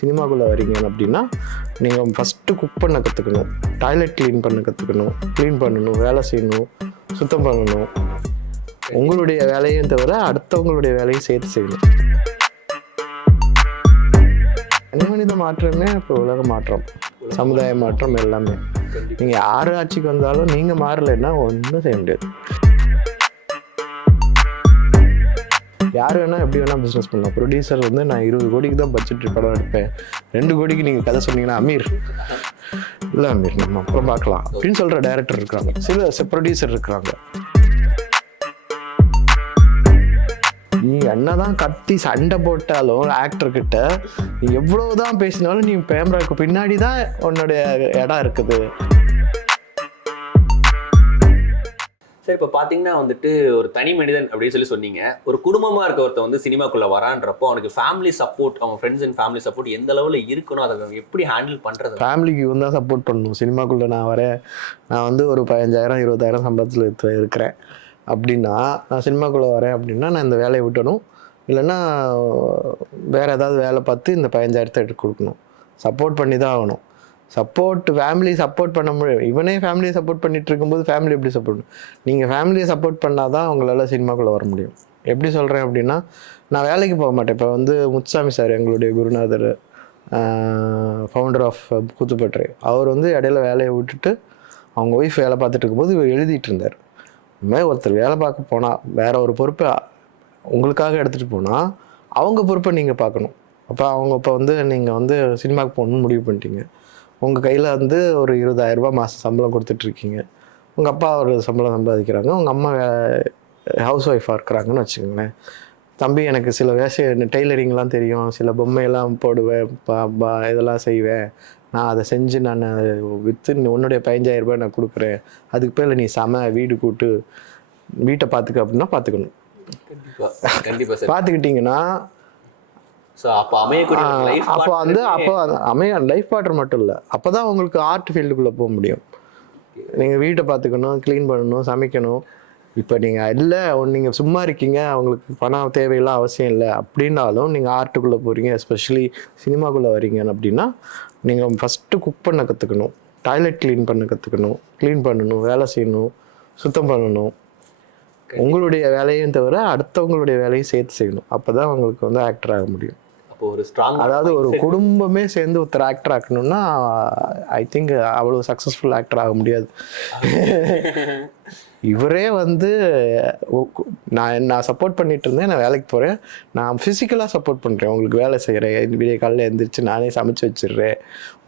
சினிமாக்குள்ளே வரீங்க அப்படின்னா நீங்கள் ஃபஸ்ட்டு குக் பண்ண கற்றுக்கணும், டாய்லெட் க்ளீன் பண்ண கற்றுக்கணும், க்ளீன் பண்ணணும், வேலை செய்யணும், சுத்தம் பண்ணணும். உங்களுடைய வேலையும் தவிர அடுத்தவங்களுடைய வேலையும் சேர்த்து செய்யணும். மனித மாற்றமே இப்போ உலக மாற்றம், சமுதாய மாற்றம் எல்லாமே. நீங்கள் யார் ஆட்சிக்கு வந்தாலும் நீங்கள் மாறலைன்னா ஒன்றும் செய்ய முடியாது. யார் வேணால் எப்படி வேணால் பிஸ்னஸ் பண்ணலாம். ப்ரொடியூசர் வந்து நான் 20 கோடிக்கு தான் பட்ஜெட் படம் எடுப்பேன், 2 கோடிக்கு நீங்கள் கதை சொன்னீங்கன்னா அமீர் இல்லை அமீர் நம்ம அப்புறம் பார்க்கலாம் அப்படின்னு சொல்கிற டைரக்டர் இருக்கிறாங்க, சில ப்ரொடியூசர் இருக்கிறாங்க. நீ என்னதான் கத்தி சண்டை போட்டாலும் ஆக்டர்கிட்ட நீ எவ்வளவுதான் பேசினாலும் நீ கேமராவுக்கு பின்னாடி தான் உன்னுடைய இடம் இருக்குது. சரி, இப்போ பார்த்தீங்கன்னா வந்துட்டு ஒரு தனி மனிதன் அப்படின்னு சொல்லி சொன்னீங்க. ஒரு குடும்பமாக இருக்க ஒருத்த வந்து சினிமாக்குள்ளே வரான்றப்போ அவனுக்கு ஃபேமிலி சப்போர்ட், அவங்க ஃப்ரெண்ட்ஸ் அண்ட் ஃபேமிலி சப்போர்ட் எந்த லெவலில் இருக்கணும், அதை எப்படி ஹேண்டில் பண்ணுறது? ஃபேமிலிக்கு தான் சப்போர்ட் பண்ணணும். சினிமாக்குள்ளே நான் வந்து ஒரு 15,000 20,000 சம்பளத்தில் இருக்கிறேன் அப்படின்னா, நான் சினிமாக்குள்ளே வரேன் அப்படின்னா நான் இந்த வேலையை விட்டணும், இல்லைன்னா வேறு ஏதாவது வேலை பார்த்து இந்த 15,000 எடுத்து கொடுக்கணும். சப்போர்ட் பண்ணி தான் ஆகணும். ஃபேமிலி சப்போர்ட் பண்ண முடியும். இவனே ஃபேமிலியை சப்போர்ட் பண்ணிட்டு இருக்கும்போது ஃபேமிலி எப்படி சப்போர்ட்? நீங்கள் ஃபேமிலியை சப்போர்ட் பண்ணால் தான் அவங்களால சினிமாக்குள்ளே வர முடியும். எப்படி சொல்கிறேன் அப்படின்னா, நான் வேலைக்கு போக மாட்டேன். இப்போ வந்து முத்துசாமி சார், எங்களுடைய குருநாதர், ஃபவுண்டர் ஆஃப் கூத்துப்பட்டறை, அவர் வந்து இடையில வேலையை விட்டுட்டு அவங்க ஒய்ஃப் வேலை பார்த்துட்டு இருக்கும்போது இவர் எழுதிட்டு இருந்தார். இனிமேல் ஒருத்தர் வேலை பார்க்க போனால் வேற ஒரு பொறுப்பை உங்களுக்காக எடுத்துகிட்டு போனால் அவங்க பொறுப்பை நீங்கள் பார்க்கணும். இப்போ வந்து நீங்கள் வந்து சினிமாவுக்கு போகணுன்னு முடிவு பண்ணிட்டீங்க. உங்கள் கையில் வந்து ஒரு 20,000 ரூபாய் மாதம் சம்பளம் கொடுத்துட்ருக்கீங்க. உங்கள் அப்பா ஒரு சம்பாதிக்கிறாங்க, உங்கள் அம்மா ஹவுஸ் ஒய்ஃபாக இருக்கிறாங்கன்னு வச்சுக்கோங்களேன். தம்பி எனக்கு சில டெய்லரிங்லாம் தெரியும், சில பொம்மையெல்லாம் போடுவேன், இதெல்லாம் செய்வேன், நான் அதை செஞ்சு நான் விற்று உன்னுடைய 15,000 ரூபாய் நான் கொடுக்குறேன், அதுக்கு பேர் நீ வீடு கூட்டு வீட்டை பார்த்துக்க அப்படின்னா பார்த்துக்கணும். கண்டிப்பாக பார்த்துக்கிட்டிங்கன்னா லைஃப் பார்ட்னர் மட்டும் இல்லை, அப்போ தான் உங்களுக்கு ஆர்ட் ஃபீல்டுக்குள்ளே போக முடியும். நீங்கள் வீட்டை பார்த்துக்கணும், க்ளீன் பண்ணணும், சமைக்கணும். இப்போ நீங்கள் இல்லை, நீங்கள் சும்மா இருக்கீங்க, அவங்களுக்கு பணம் தேவையெல்லாம் அவசியம் இல்லை அப்படின்னாலும் நீங்கள் ஆர்ட்டுக்குள்ளே போகிறீங்க, எஸ்பெஷலி சினிமாக்குள்ளே வரீங்க அப்படின்னா நீங்கள் ஃபஸ்ட்டு குக் பண்ண கற்றுக்கணும், டாய்லெட் க்ளீன் பண்ண கற்றுக்கணும், க்ளீன் பண்ணணும், வேலை செய்யணும், சுத்தம் பண்ணணும். உங்களுடைய வேலையும் தவிர அடுத்தவங்களுடைய வேலையும் சேர்த்து செய்யணும். அப்போ தான் உங்களுக்கு வந்து ஆக்டர் ஆக முடியும். அதாவது ஒரு குடும்பமே சேர்ந்து ஒருத்தர் ஆக்டர் ஆக்கணும்னா ஐ திங்க் அவ்வளோ சக்ஸஸ்ஃபுல் ஆக்டர் ஆக முடியாது. இவரே வந்து நான் சப்போர்ட் பண்ணிட்டு இருந்தேன், நான் வேலைக்கு போகிறேன், நான் ஃபிசிக்கலாக சப்போர்ட் பண்ணுறேன், உங்களுக்கு வேலை செய்கிறேன், விடிய காலையில் எழுந்திரிச்சு நானே சமைச்சு வச்சிடுறேன்,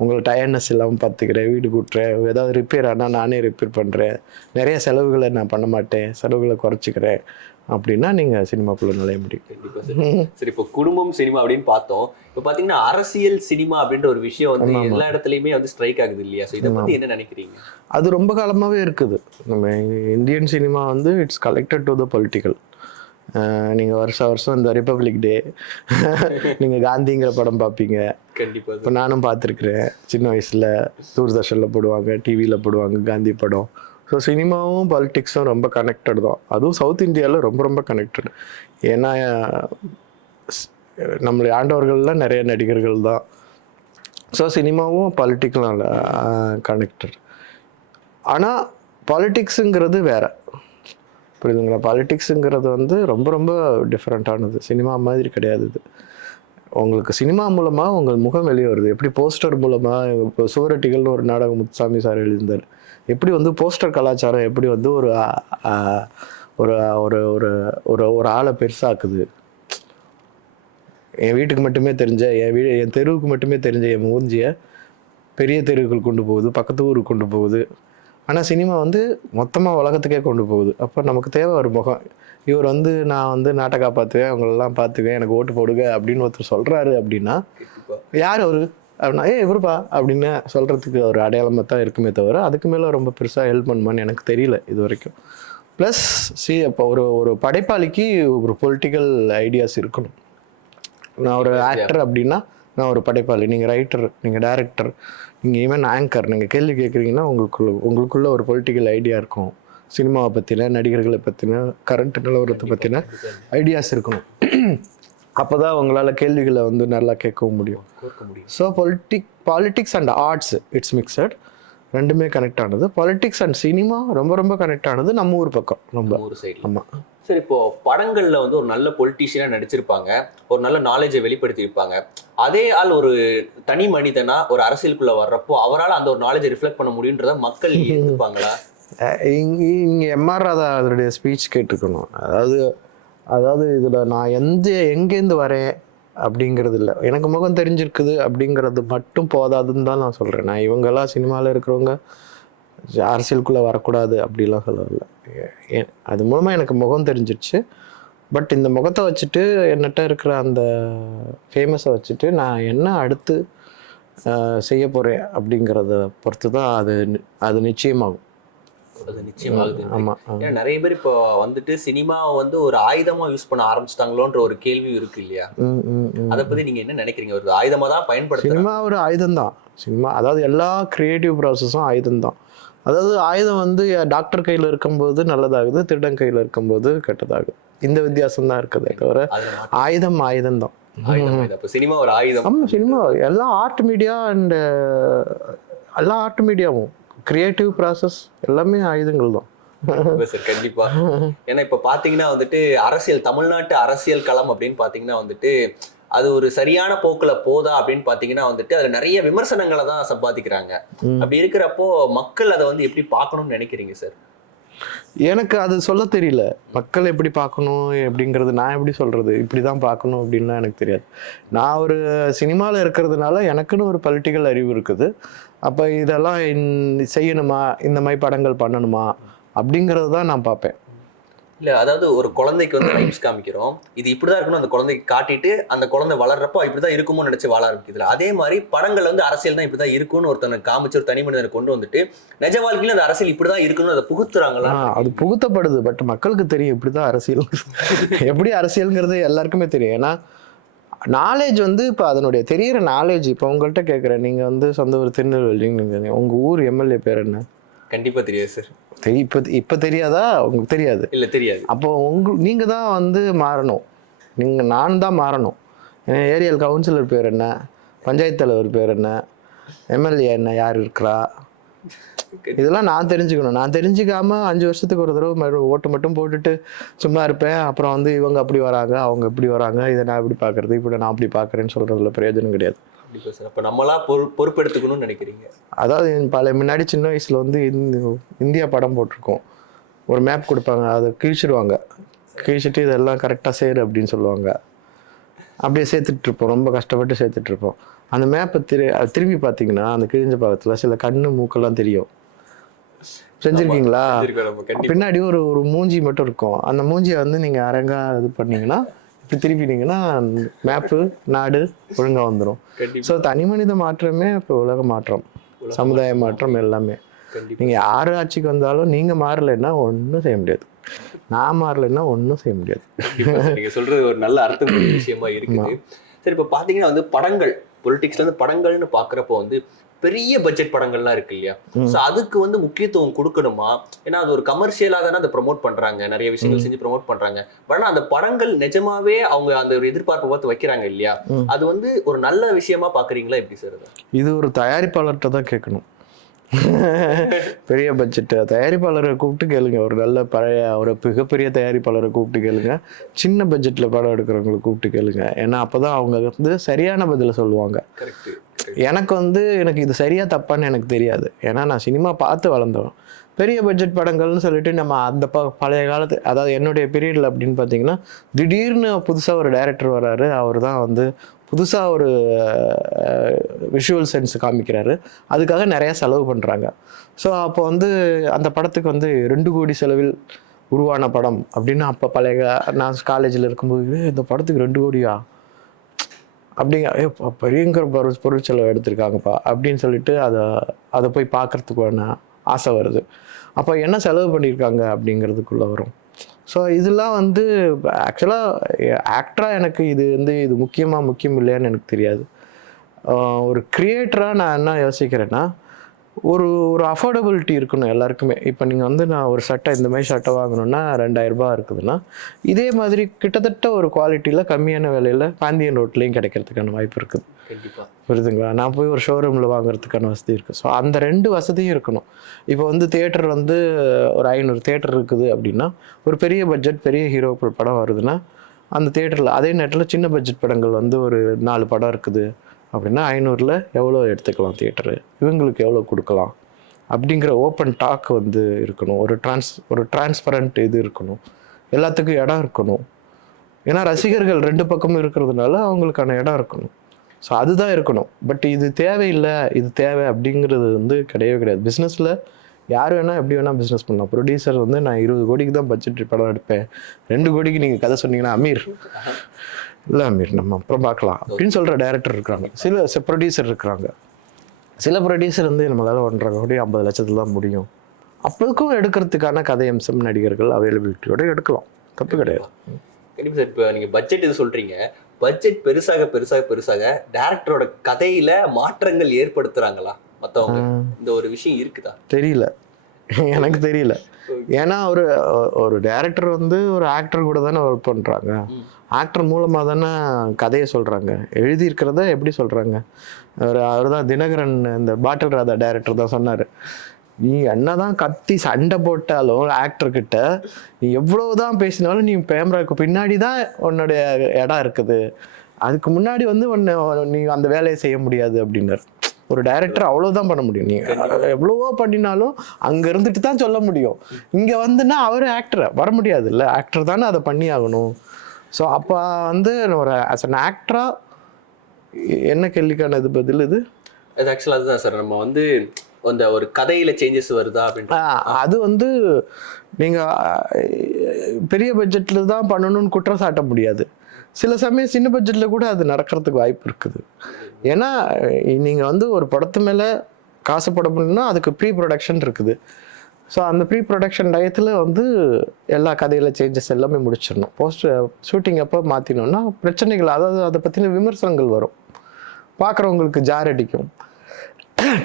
உங்களுக்கு டயர்ட்னஸ் இல்லாமல் பார்த்துக்கிறேன், வீடு கூட்டுறேன், ஏதாவது ரிப்பேர் ஆனால் நானே ரிப்பேர் பண்ணுறேன், நிறைய செலவுகளை நான் பண்ண மாட்டேன், செலவுகளை குறைச்சிக்கிறேன் அப்படின்னா நீங்கள் சினிமாக்குள்ளே நுழைய முடியும். சரி, இப்போ குடும்பம் சினிமா அப்படின்னு பார்த்தோம். இப்போ பார்த்தீங்கன்னா அரசியல் சினிமா அப்படின்ற ஒரு விஷயம் வந்து எல்லா இடத்துலையுமே வந்து ஸ்ட்ரைக் ஆகுது இல்லையா? ஸோ இதை பற்றி என்ன நினைக்கிறீங்க? அது ரொம்ப காலமாகவே இருக்குது. நம்ம இந்தியன் சினிமா வந்து it's collected to the political. நீங்கள் வருஷம் இந்த ரிப்பப்ளிக் டே நீங்கள் காந்திங்கிற படம் பார்ப்பீங்க. கண்டிப்பாக. இப்போ நானும் பார்த்துருக்குறேன், சின்ன வயசில் தூர்தர்ஷனில் போடுவாங்க, டிவியில் போடுவாங்க காந்தி படம். ஸோ சினிமாவும் பாலிட்டிக்ஸும் ரொம்ப கனெக்டட் தான். அதுவும் சவுத் இந்தியாவில் ரொம்ப ரொம்ப கனெக்டட். ஏன்னா நம்மளை ஆண்டவர்கள்லாம் நிறைய நடிகர்கள் தான். ஸோ சினிமாவும் பாலிட்டிக்ஸும் கனெக்டட். ஆனால் பாலிட்டிக்ஸுங்கிறது வேறு, புரியுதுங்களா? பாலிட்டிக்ஸுங்கிறது வந்து ரொம்ப ரொம்ப டிஃப்ரெண்ட்டானது, சினிமா மாதிரி கிடையாது. இது உங்களுக்கு சினிமா மூலமாக உங்கள் முகம் வெளியே வருது. எப்படி போஸ்டர் மூலமாக, இப்போ சுவரொட்டிகள்னு ஒரு நாடகம் முத்துசாமி சார் எழுதியிருந்தார், எப்படி வந்து போஸ்டர் கலாச்சாரம் எப்படி வந்து ஒரு ஒரு ஒரு ஒரு ஒரு ஆளை பெருசாக்குது. என் வீட்டுக்கு மட்டுமே தெரிஞ்ச, என் தெருவுக்கு மட்டுமே தெரிஞ்ச என் மூஞ்சியை பெரிய தெருவுகள் கொண்டு போகுது, பக்கத்து ஊருக்கு கொண்டு போகுது. ஆனால் சினிமா வந்து மொத்தமாக உலகத்துக்கே கொண்டு போகுது. அப்போ நமக்கு தேவை ஒரு முகம். இவர் வந்து நான் வந்து நாட்டை காப்பாற்றுவேன், அவங்களெல்லாம் பார்த்துக்குவேன், எனக்கு ஓட்டு போடுங்க அப்படின்னு ஒருத்தர் சொல்கிறாரு அப்படின்னா யார் அவரு அப்படின்னா இவருப்பா அப்படின்னு சொல்கிறதுக்கு ஒரு அடையாளமாக தான் இருக்குமே தவிர அதுக்கு மேலே ரொம்ப பெருசாக ஹெல்ப் பண்ணுமான்னு எனக்கு தெரியல இது வரைக்கும். ப்ளஸ் இப்போ ஒரு படைப்பாளிக்கு ஒரு பொலிட்டிக்கல் ஐடியாஸ் இருக்கணும். நான் ஒரு ஆக்டர் அப்படின்னா நான் ஒரு படைப்பாளி, நீங்கள் ரைட்டர், நீங்கள் டைரக்டர், நீங்கள் ஈவன் ஆங்கர், நீங்கள் கேள்வி கேட்குறீங்கன்னா உங்களுக்குள்ள ஒரு பொலிட்டிக்கல் ஐடியா இருக்கும். சினிமாவை பற்றின, நடிகர்களை பற்றின, கரண்ட் நிலவரத்தை பற்றின ஐடியாஸ் இருக்கணும். அப்போ தான் உங்களால் கேள்விகளை வந்து நல்லா கேட்கவும் முடியும். So politics and arts it's mixed, ரெண்டுமே கனெக்ட் ஆனது. பாலிட்டிக்ஸ் அண்ட் சினிமா ரொம்ப ரொம்ப கனெக்ட் ஆனது நம்ம ஊர் பக்கம் ரொம்ப. ஊர் சைடு. ஆமாம். சரி, இப்போ படங்கள்ல வந்து ஒரு நல்ல பொலிட்டீஷியனா நடிச்சிருப்பாங்க, ஒரு நல்ல நாலேஜை வெளிப்படுத்தி இருப்பாங்க. அதே ஆள் ஒரு தனி மனிதனா ஒரு அரசியலுக்குள்ள வர்றப்போ அவரால் அந்த ஒரு நாலேஜை ரிஃப்ளெக்ட் பண்ண முடியுன்றத மக்கள் ஏற்றுப்பாங்களா? இங்கே எம்ஆர் ராதா அதனுடைய ஸ்பீச் கேட்டுக்கணும். அதாவது இதில் நான் எங்கேருந்து வரேன் அப்படிங்கிறது இல்லை, எனக்கு முகம் தெரிஞ்சிருக்குது அப்படிங்கிறது மட்டும் போதாதுன்னு தான் நான் சொல்கிறேன். நான் இவங்கெல்லாம் சினிமாவில் இருக்கிறவங்க அரசியலுக்குள்ளே வரக்கூடாது அப்படிலாம் சொல்லலை. அது மூலமாக எனக்கு முகம் தெரிஞ்சிருச்சு. பட் இந்த முகத்தை வச்சுட்டு என்கிட்ட இருக்கிற அந்த ஃபேமஸை வச்சுட்டு நான் என்ன அடுத்து செய்ய போகிறேன் அப்படிங்கிறத பொறுத்து தான் அது நிச்சயமாகும். ஆமா. ஏன்னா நிறைய பேர் இப்போ வந்துட்டு சினிமாவை வந்து ஒரு ஆயுதமா யூஸ் பண்ண ஆரம்பிச்சிட்டாங்களோன்ற ஒரு கேள்வி இருக்கு இல்லையா? அதை பத்தி நீங்க என்ன நினைக்கிறீங்க? ஒரு ஆயுதமா தான் பயன்படுத்த சினிமா ஒரு ஆயுதம் தான். சினிமா அதாவது எல்லா கிரியேட்டிவ் ப்ராசஸும் ஆயுதம் தான். அதாவது ஆயுதம் வந்து டாக்டர் கையில் இருக்கும்போது நல்லதாகுது, திருடன் கையில் இருக்கும்போது கெட்டதாகுது. இந்த வித்தியாசம் தான் இருக்குதே தவிர ஆயுதம் தான். சினிமா ஒரு ஆயுதம். ஆமா, சினிமா எல்லா ஆர்ட் மீடியா அண்ட் எல்லா ஆர்ட் மீடியாவும் கிரியேட்டிவ் ப்ராசஸ் எல்லாமே ஆயுதங்கள் தான். சார் கண்டிப்பா. ஏன்னா இப்ப பாத்தீங்கன்னா வந்துட்டு அரசியல், தமிழ்நாட்டு அரசியல் களம் அப்படின்னு பாத்தீங்கன்னா வந்துட்டு அது ஒரு சரியான போக்குல போதா அப்படின்னு பாத்தீங்கன்னா வந்துட்டு அதுல நிறைய விமர்சனங்களை தான் சம்பாதிக்கிறாங்க. அப்படி இருக்கிறப்போ மக்கள் அதை வந்து எப்படி பார்க்கணும்னு நினைக்கிறீங்க சார்? எனக்கு அது சொல்ல தெரியல. மக்கள் எப்படி பார்க்கணும் அப்படிங்கிறது நான் எப்படி சொல்றது, இப்படிதான் பார்க்கணும் அப்படின்லாம் எனக்கு தெரியாது. நான் ஒரு சினிமாவில் இருக்கிறதுனால எனக்குன்னு ஒரு பொலிட்டிக்கல் அறிவு இருக்குது. அப்போ இதெல்லாம் செய்யணுமா, இந்த மாதிரி படங்கள் பண்ணணுமா அப்படிங்கிறது தான் நான் பார்ப்பேன். இல்லை, அதாவது ஒரு குழந்தைக்கு வந்து ரைம்ஸ் காமிக்கிறோம், இது இப்படிதான் இருக்கணும், அந்த குழந்தைக்கு காட்டிட்டு அந்த குழந்தை வளர்றப்போ இப்படிதான் இருக்குமோ நினைச்சு வாழ ஆரம்பிக்குதுல. அதே மாதிரி படங்கள் வந்து அரசியல் தான் இப்படிதான் இருக்கும்னு ஒருத்தனை காமிச்சு ஒரு தனி மனிதனை கொண்டு வந்துட்டு நிஜ வாழ்க்கையில அந்த அரசியல் இப்படிதான் இருக்கணும்னு அதை புகுத்துறாங்களா? அது புகுத்தப்படுது. பட் மக்களுக்கு தெரியும் இப்படிதான் அரசியல், எப்படி அரசியல்ங்கிறது எல்லாருக்குமே தெரியும். ஏன்னா நாலேஜ் வந்து இப்போ அதனுடைய தெரியிற நாலேஜ். இப்போ உங்கள்கிட்ட கேட்குறேன், நீங்கள் வந்து சொந்த ஊர் திருநெல்வேலின்னு, உங்கள் ஊர் எம்எல்ஏ பேர் என்ன? கண்டிப்பா தெரியாது சார். இப்போ தெரியாதா? உங்களுக்கு தெரியாது? இல்லை, தெரியாது. அப்போ நீங்கள் தான் வந்து மாறணும். நான் தான் மாறணும். ஏரியல் கவுன்சிலர் பேர் என்ன, பஞ்சாயத்து தலைவர் பேர் என்ன, எம்எல்ஏ என்ன, யார் இருக்கிறா, இதெல்லாம் நான் தெரிஞ்சுக்கணும். நான் தெரிஞ்சுக்காம 5 வருஷத்துக்கு ஒரு தடவை ஓட்டு மட்டும் போட்டுட்டு சும்மா இருப்பேன். அப்புறம் வந்து இவங்க அப்படி வராங்க, அவங்க இப்படி வராங்க, இதை நான் இப்படி பார்க்கறது, இப்படி நான் அப்படி பார்க்குறேன்னு சொல்கிறதுல பிரயோஜனம் கிடையாது. அப்போ நம்மளா பொறுப்பெடுத்துக்கணும்னு நினைக்கிறீங்க? அதாவது முன்னாடி சின்ன வயசில் வந்து இந்தியா படம் போட்டிருக்கோம், ஒரு மேப் கொடுப்பாங்க, அதை கிழிச்சிட்டு இதெல்லாம் கரெக்டாக சேரு அப்படின்னு சொல்லுவாங்க. அப்படியே சேர்த்துட்ருப்போம், ரொம்ப கஷ்டப்பட்டு சேர்த்துட்ருப்போம். அந்த மேப்பை திரும்பி பார்த்தீங்கன்னா அந்த கிழிஞ்ச பாகத்தில் சில கண்ணு மூக்கெல்லாம் தெரியும். செஞ்சுருக்கீங்களா? பின்னாடி ஒரு மூஞ்சி மட்டும் இருக்கும். அந்த மூஞ்சியை வந்து நீங்கள் அரங்கா இது பண்ணீங்கன்னா, இப்படி திருப்பினீங்கன்னா மேப்பு நாடு ஒழுங்காக வந்துடும். ஸோ தனி மனித மாற்றமே இப்போ உலக மாற்றம், சமுதாய மாற்றம் எல்லாமே. நீங்கள் யார் ஆட்சிக்கு வந்தாலும் நீங்கள் மாறலைன்னா ஒன்றும் செய்ய முடியாது, நான் மாறலைன்னா ஒன்றும் செய்ய முடியாது. நீங்கள் சொல்கிறது ஒரு நல்ல அர்த்தம் விஷயமா இருக்குது. சரி, இப்போ பார்த்தீங்கன்னா வந்து படங்கள், பொலிட்டிக்ஸ்ல இருந்து படங்கள்னு பார்க்குறப்போ வந்து பெரிய பட்ஜெட் படங்கள்லாம் இருக்கு இல்லையா? ஸோ அதுக்கு வந்து முக்கியத்துவம் கொடுக்கணுமா? ஏன்னா அது ஒரு கமர்ஷியலாக தானே அதை ப்ரொமோட் பண்றாங்க, நிறைய விஷயங்கள் செஞ்சு ப்ரொமோட் பண்றாங்க. பட் அந்த படங்கள் நிஜமாவே அவங்க அந்த ஒரு எதிர்பார்ப்பை பார்த்து வைக்கிறாங்க இல்லையா? அது வந்து ஒரு நல்ல விஷயமா பாக்குறீங்களா எப்படி சார்? இது ஒரு தயாரிப்பாளர்கிட்ட தான் கேட்கணும். பெரிய பட்ஜெட் தயாரிப்பாளரை கூப்பிட்டு கேளுங்க, ஒரு நல்ல ஒரு மிகப்பெரிய தயாரிப்பாளரை கூப்பிட்டு கேளுங்க, சின்ன பட்ஜெட்ல படம் எடுக்கிறவங்களை கூப்பிட்டு கேளுங்க. ஏன்னா அப்போதான் அவங்க வந்து சரியான பதிலை சொல்லுவாங்க. எனக்கு இது சரியா தப்பான்னு எனக்கு தெரியாது. ஏன்னா நான் சினிமா பார்த்து வளர்ந்தவன். பெரிய பட்ஜெட் படங்கள்னு சொல்லிட்டு நம்ம அந்த பழைய காலத்து, அதாவது என்னுடைய பீரியடில் அப்படின்னு பார்த்தீங்கன்னா, திடீர்னு புதுசாக ஒரு டைரக்டர் வர்றாரு, அவர் தான் வந்து புதுசாக ஒரு விஷுவல் சென்ஸ் காமிக்கிறாரு, அதுக்காக நிறையா செலவு பண்ணுறாங்க. ஸோ அப்போ வந்து அந்த படத்துக்கு வந்து 2 கோடி செலவில் உருவான படம் அப்படின்னு அப்போ நான் காலேஜில் இருக்கும்போது, இந்த படத்துக்கு 2 கோடியா அப்படிங்க, பெரியங்கிற பொருள் செலவு எடுத்திருக்காங்கப்பா அப்படின்னு சொல்லிட்டு அதை போய் பார்க்கறதுக்கான ஆசை வருது. அப்போ என்ன செலவு பண்ணியிருக்காங்க அப்படிங்கிறதுக்குள்ளே வரும். ஸோ இதெல்லாம் வந்து ஆக்சுவலாக ஆக்டராக எனக்கு இது முக்கியம் இல்லையான்னு எனக்கு தெரியாது. ஒரு கிரியேட்டராக நான் என்ன யோசிக்கிறேன்னா, ஒரு ஒரு அஃபோர்டபிலிட்டி இருக்கணும் எல்லாருக்குமே. இப்போ நீங்கள் வந்து நான் ஒரு சட்டை இந்த மாதிரி சட்டை வாங்கணுன்னா 2000 ரூபாய் இருக்குதுன்னா, இதே மாதிரி கிட்டத்தட்ட ஒரு குவாலிட்டியில் கம்மியான விலையில் பாண்டியன் ரோட்லேயும் கிடைக்கிறதுக்கான வாய்ப்பு இருக்குது. கண்டிப்பா. புரியுதுங்களா? நான் போய் ஒரு ஷோரூமில் வாங்குறதுக்கான வசதி இருக்குது. ஸோ அந்த 2 வசதியும் இருக்கணும். இப்போ வந்து தியேட்டர் வந்து ஒரு 500 தியேட்டர் இருக்குது அப்படின்னா, ஒரு பெரிய பட்ஜெட் பெரிய ஹீரோக்கள் படம் வருதுன்னா, அந்த தியேட்டரில் அதே நேரத்தில் சின்ன பட்ஜெட் படங்கள் வந்து ஒரு 4 படம் இருக்குது அப்படின்னா 500ல் எவ்வளோ எடுத்துக்கலாம் தியேட்டரு, இவங்களுக்கு எவ்வளோ கொடுக்கலாம் அப்படிங்கிற ஓப்பன் டாக் வந்து இருக்கணும். ஒரு டிரான்ஸ்பரண்ட் இது இருக்கணும். எல்லாத்துக்கும் இடம் இருக்கணும். ஏன்னா ரசிகர்கள் 2 பக்கமும் இருக்கிறதுனால அவங்களுக்கான இடம் இருக்கணும். ஸோ அதுதான் இருக்கணும். பட் இது தேவையில்லை, இது தேவை அப்படிங்கிறது வந்து கிடையவே கிடையாது. பிஸ்னஸில் யார் வேணால் எப்படி வேணால் பிஸ்னஸ் பண்ணலாம். ப்ரொடியூசர் வந்து நான் 20 கோடிக்கு தான் பட்ஜெட் படம் எடுப்பேன், 2 கோடிக்கு நீங்கள் கதை சொன்னீங்கன்னா அமீர் இல்லை அமீர் நம்ம அப்புறம் பார்க்கலாம் அப்படின்னு சொல்கிற டைரக்டர் இருக்கிறாங்க. சில ப்ரொடியூசர் இருக்கிறாங்க. சில ப்ரொடியூசர் வந்து நம்மளால் 1.5 கோடி 50 லட்சத்தில் தான் முடியும். அப்போதுக்கும் எடுக்கிறதுக்கான கதை அம்சம் நடிகர்கள் அவைலபிலிட்டியோடு எடுக்கலாம், தப்பு கிடையாது. கண்டிப்பாக சார். இப்போ நீங்கள் பட்ஜெட் இது சொல்கிறீங்க, பட்ஜெட் பெருசாக பெருசாக பெருசாக டேரக்டரோட கதையில மாற்றங்கள் ஏற்படுத்துறாங்களா மற்றவங்க? இந்த ஒரு விஷயம் இருக்குதா? தெரியல, எனக்கு தெரியல. ஏன்னா ஒரு டைரக்டர் வந்து ஒரு ஆக்டர் கூட தானே ஒர்க் பண்ணுறாங்க. ஆக்டர் மூலமாக தானே கதையை சொல்கிறாங்க. எழுதியிருக்கிறத எப்படி சொல்கிறாங்க? அவர் தான் தினகரன், இந்த பாட்டில் ராதா டைரக்டர் தான் சொன்னார், நீ என்னதான் கத்தி சண்டை போட்டாலும் ஆக்டர்கிட்ட நீ எவ்வளவுதான் பேசினாலும் நீ கேமராவுக்கு பின்னாடி தான் உன்னுடைய இடம் இருக்குது, அதுக்கு முன்னாடி வந்து நீ அந்த வேலையை செய்ய முடியாது அப்படின்னாரு. ஒரு டைரக்டர் அவ்வளோதான் பண்ண முடியும். நீ எவ்வளவோ பண்ணினாலும் அங்கே இருந்துட்டு தான் சொல்ல முடியும். இங்கே வந்துன்னா அவர் ஆக்டரை வர முடியாது இல்லை, ஆக்டர் தானே அதை பண்ணி ஆகணும். ஸோ அப்போ வந்து ஒரு ஆஸ் அன் ஆக்டரா என்ன கேள்விக்கான இது பதில் இது ஆக்சுவலாக அதுதான் சார். நம்ம வந்து அந்த ஒரு கதையில சேஞ்சஸ் வருதா அப்படின்ட்டு அது வந்து நீங்கள் பெரிய பட்ஜெட்டில் தான் பண்ணணும்னு குற்றம் சாட்ட முடியாது. சில சமயம் சின்ன பட்ஜெட்டில் கூட அது நடக்கிறதுக்கு வாய்ப்பு இருக்குது. ஏன்னா நீங்கள் வந்து ஒரு படத்து மேலே காசு போட முடியும்னா அதுக்கு ப்ரீ ப்ரொடக்ஷன் இருக்குது. ஸோ அந்த ப்ரீ ப்ரொடக்ஷன் டயத்தில் வந்து எல்லா கதையில் சேஞ்சஸ் எல்லாமே முடிச்சிடணும். ஷூட்டிங் அப்போ மாற்றினோன்னா பிரச்சனைகள், அதாவது அதை பற்றின விமர்சனங்கள் வரும், பார்க்குறவங்களுக்கு ஜார் அடிக்கும்.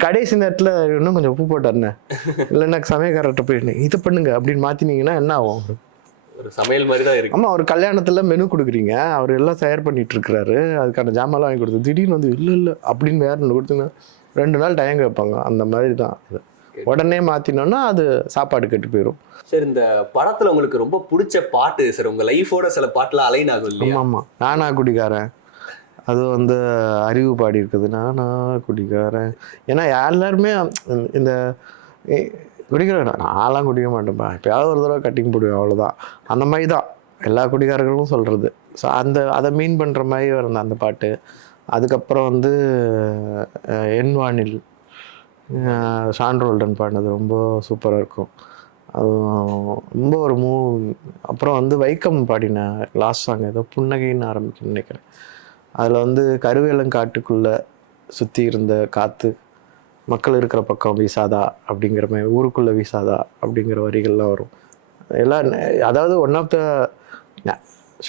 கடைசி நேரத்தில் இன்னும் கொஞ்சம் உப்பு போட்டாருண்ணே, இல்லைன்னா சமயக்காரர்கிட்ட போயிருந்தேன் இது பண்ணுங்க அப்படின்னு மாற்றினீங்கன்னா என்ன ஆகும்? ஒரு சமையல் மாதிரி தான் இருக்கு. ஆமாம், ஒரு கல்யாணத்தில் மெனு கொடுக்குறீங்க, அவர் எல்லாம் தயார் பண்ணிட்டு இருக்கிறாரு, அதுக்கான ஜாமான்லாம் வாங்கி கொடுத்து திடீர்னு வந்து இல்லை அப்படின்னு வேறு ஒன்று கொடுத்தீங்கன்னா 2 நாள் டயம் கேட்பாங்க. அந்த மாதிரி தான் அது. உடனே மாற்றினோன்னா அது சாப்பாடு கெட்டு போயிடும். சார், இந்த படத்தில் உங்களுக்கு ரொம்ப பிடிச்ச பாட்டு சார், உங்கள் லைஃபோட சில பாட்டுலாம் அலைன் ஆகும் இல்லையா? ஆமாம், நானா குடிகாரன், அது வந்து அறிவு பாடி இருக்குது, நானா குடிக்காரன். ஏன்னா எல்லாருமே இந்த குடிக்கிறேன், நான்லாம் குடிக்க மாட்டேன்ப்பா, எப்போயாவது ஒரு தடவை கட்டிங் போடுவேன், அவ்வளோதான். அந்த மாதிரி தான் எல்லா குடிகாரர்களும் சொல்கிறது. ஸோ அதை மீன் பண்ணுற மாதிரி இருந்த அந்த பாட்டு. அதுக்கப்புறம் வந்து என் வானில் சாண்ட்ரோல்டன் பாடினது ரொம்ப சூப்பராக இருக்கும். அது ரொம்ப ஒரு அப்புறம் வந்து வைக்கம் பாடின லாஸ்ட் சாங் ஏதோ புன்னகைன்னு ஆரம்பிக்கும்னு நினைக்கிறேன். அதில் வந்து கருவேலங்காட்டுக்குள்ளே சுற்றி இருந்த காற்று மக்கள் இருக்கிற பக்கம் வீசாதா அப்படிங்கிற மாதிரி, ஊருக்குள்ளே வீசாதா அப்படிங்கிற வரிகள்லாம் வரும். எல்லாம் அதாவது ஒன் ஆஃப் த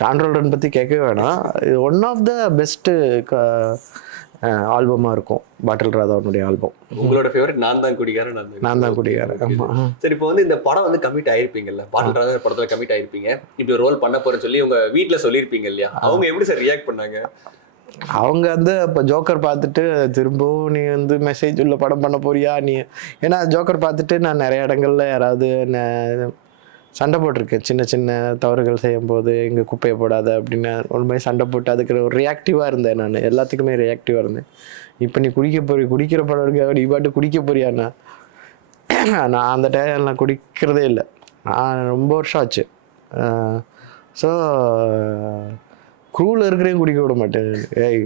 சாண்ட்ரோல்டன் பற்றி கேட்கவே வேணாம், இது ஒன் ஆஃப் த பெஸ்ட்டு ஆல்பமாக இருக்கும் பாட்டில் ராதாவுடைய ஆல்பம். உங்களோட ஃபேவரட் நான் தான் குடிக்காரன். நான் தான் குடிக்காரன். ஆமாம். சரி, இப்போ வந்து இந்த படம் வந்து கமிட் ஆயிருப்பீங்கல்ல, பாட்டில் ராதா படத்தில் கமிட் ஆயிருப்பீங்க, இப்படி ஒரு ரோல் பண்ண போறேன்னு சொல்லி உங்க வீட்டில் சொல்லியிருப்பீங்க இல்லையா? அவங்க எப்படி சார் ரியாக்ட் பண்ணாங்க? அவங்க வந்து இப்போ ஜோக்கர் பார்த்துட்டு திரும்பவும் நீ வந்து மெசேஜ் உள்ள படம் பண்ண போறியா நீ, ஏன்னா ஜோக்கர் பார்த்துட்டு நான் நிறைய இடங்கள்ல யாராவது சண்டை போட்டிருக்கேன், சின்ன சின்ன தவறுகள் செய்யும் போது இங்கே குப்பையை போடாத அப்படின்னு ஒரு மாதிரி சண்டை போட்டு அதுக்கு ஒரு ரியாக்டிவாக இருந்தேன். நான் எல்லாத்துக்குமே ரியாக்டிவாக இருந்தேன். இப்போ நீ குடிக்கிற படம் இருக்க, நீ பாட்டு குடிக்க போறியாண்ணா? நான் அந்த டைம்லாம் குடிக்கிறதே இல்லை, நான் ரொம்ப வருஷம் ஆச்சு. ஸோ க்ரூவில் இருக்கிறேன் குடிக்க விட மாட்டேன். ஏய்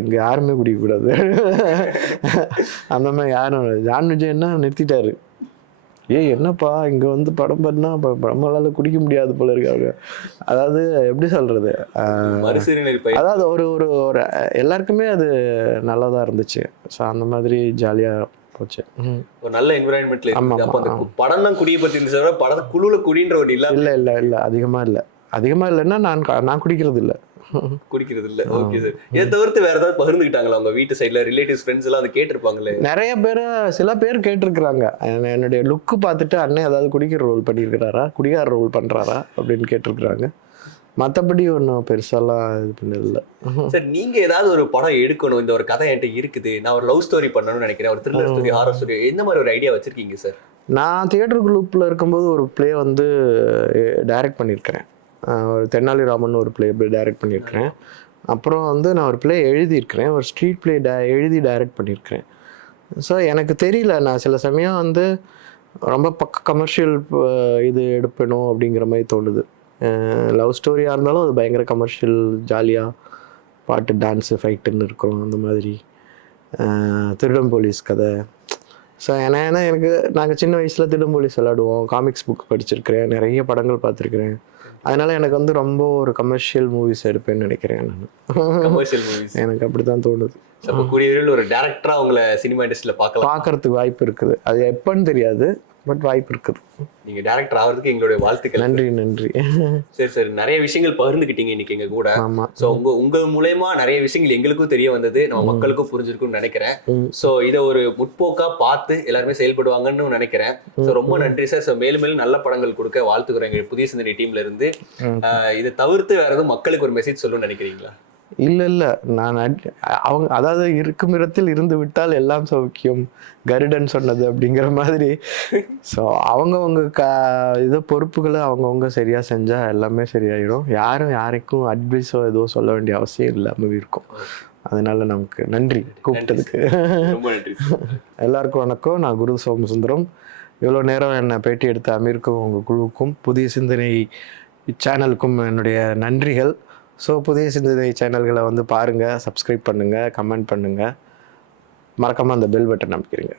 இங்கே யாருமே குடிக்கக்கூடாது அந்த மாதிரி யாரும். ஜான் விஜய் என்ன நிறுத்திட்டாரு, ஏய் என்னப்பா இங்கே வந்து படம் பண்ணால் நம்மளால குடிக்க முடியாது போல இருக்கு. அதாவது எப்படி சொல்கிறது, அதாவது ஒரு ஒரு ஒரு எல்லாருக்குமே அது நல்லதாக இருந்துச்சு. ஸோ அந்த மாதிரி ஜாலியாக போச்சு. ஒரு நல்ல என்விரான்மெண்ட்ல இருக்கு. அப்ப அந்த படம் தான் குடியை பத்தி இருந்துச்சு, படத்தை குழுல குடின்ற ஒரு இல்லை அதிகமாக இல்லைன்னா நான் குடிக்கிறது இல்லை. குடிக்கிறது இல்ல. Okay sir. இதை தவிர்த்து வேற ஏதாவது பகிர்ந்துக்கிட்டாங்களா உங்க வீட்டு சைடுல ரிலேட்டிவ்ஸ் ஃப்ரெண்ட்ஸ் எல்லாம் அதை கேட்டிருப்பாங்களே? நிறைய பேர், சில பேர் கேட்டிருக்கிறாங்க. என்னுடைய லுக்கு பார்த்துட்டு அண்ணன் ஏதாவது குடிக்கிற ரோல் பண்ணியிருக்கிறாரா, குடிகார ரோல் பண்ணுறாரா அப்படின்னு கேட்டிருக்கிறாங்க. மற்றபடி ஒன்றும் பெருசாலாம் இது பண்ணதில்லை. சார் நீங்க ஏதாவது ஒரு படம் எடுக்கணும், இந்த ஒரு கதை என்கிட்ட இருக்குது, நான் ஒரு லவ் ஸ்டோரி பண்ணணும்னு நினைக்கிறேன், ஒரு த்ரில்லர் ஸ்டோரி, ஹாரர் ஸ்டோரி, எந்த மாதிரி ஒரு ஐடியா வச்சிருக்கீங்க சார்? நான் தியேட்டர் குரூப்பில் இருக்கும்போது ஒரு ப்ளே வந்து டைரக்ட் பண்ணியிருக்கிறேன். ஒரு தென்னாலிராமன் ஒரு ப்ளே டைரக்ட் பண்ணியிருக்கிறேன். அப்புறம் வந்து நான் ஒரு ப்ளே எழுதியிருக்கிறேன், ஒரு ஸ்ட்ரீட் ப்ளே எழுதி டைரக்ட் பண்ணியிருக்கிறேன். ஸோ எனக்கு தெரியல, நான் சில சமயம் வந்து ரொம்ப கமர்ஷியல் இது எடுக்கணும் அப்படிங்கிற மாதிரி தோணுது. லவ் ஸ்டோரியாக இருந்தாலும் அது பயங்கர கமர்ஷியல், ஜாலியாக பாட்டு, டான்ஸு, ஃபைட்டுன்னு இருக்கும். அந்த மாதிரி திருடம் போலீஸ் கதை. ஸோ ஏன்னா எனக்கு நாங்கள் சின்ன வயசில் திருடம் போலீஸ் விளையாடுவோம், காமிக்ஸ் புக் படிச்சிருக்கிறேன், நிறைய படங்கள் பார்த்துருக்குறேன். அதனால் எனக்கு வந்து ரொம்ப ஒரு கமர்ஷியல் மூவிஸ் எடுப்பேன்னு நினைக்கிறேன் நான். கமர்ஷியல் மூவிஸ் எனக்கு அப்படி தான் தோணுது. அப்போ கூடிய விரைவில் ஒரு டேரக்டரா உங்களை சினிமா இண்டஸ்ட்ரியில் பார்க்கறதுக்கு வாய்ப்பு இருக்குது. அது எப்போன்னு தெரியாது, பட் வாய்ப்பு இருக்குது. நீங்க டேரக்டர் ஆகிறதுக்கு எங்களுடைய வாழ்த்துக்கள். நன்றி நன்றி. சரி சார், நிறைய விஷயங்கள் பகிர்ந்துக்கிட்டீங்க இன்னைக்கு எங்க கூட. ஸோ உங்க மூலயமா நிறைய விஷயங்கள் எங்களுக்கும் தெரிய வந்தது, நம்ம மக்களுக்கும் புரிஞ்சிருக்கும்னு நினைக்கிறேன். ஸோ இதை ஒரு முற்போக்கா பார்த்து எல்லாருமே செயல்படுவாங்கன்னு நினைக்கிறேன். ஸோ ரொம்ப நன்றி சார். ஸோ மேலும் மேலும் நல்ல படங்கள் கொடுக்க வாழ்த்துக்கிறேன் எங்க புதிய சிந்தனை டீம்ல இருந்து. இதை தவிர்த்து வேற எதுவும் மக்களுக்கு ஒரு மெசேஜ் சொல்லணும்னு நினைக்கிறீங்களா? இல்லை, நான் அவங்க அதாவது இருக்கும் இடத்தில் இருந்து விட்டால் எல்லாம் சௌக்கியம், கருடன் சொன்னது அப்படிங்கிற மாதிரி. ஸோ அவங்கவுங்க இதை பொறுப்புகளை அவங்கவுங்க சரியாக செஞ்சால் எல்லாமே சரியாயிடும். யாரும் யாருக்கும் அட்வைஸோ ஏதோ சொல்ல வேண்டிய அவசியம் இல்லாமல் இருக்கும். அதனால நமக்கு நன்றி கூப்பிட்டதுக்கு. எல்லாருக்கும் வணக்கம். நான் குரு சோமசுந்தரம். இவ்வளோ நேரம் என்னை பேட்டி எடுத்த அமீருக்கும் உங்கள் குழுவுக்கும் புதிய சிந்தனை சேனலுக்கும் என்னுடைய நன்றிகள். ஸோ புதிய சிந்தனை சேனல்களை வந்து பாருங்கள், சப்ஸ்கிரைப் பண்ணுங்கள், கமெண்ட் பண்ணுங்கள், மறக்காமல் அந்த பெல் பட்டன் அமைக்கிறீங்க.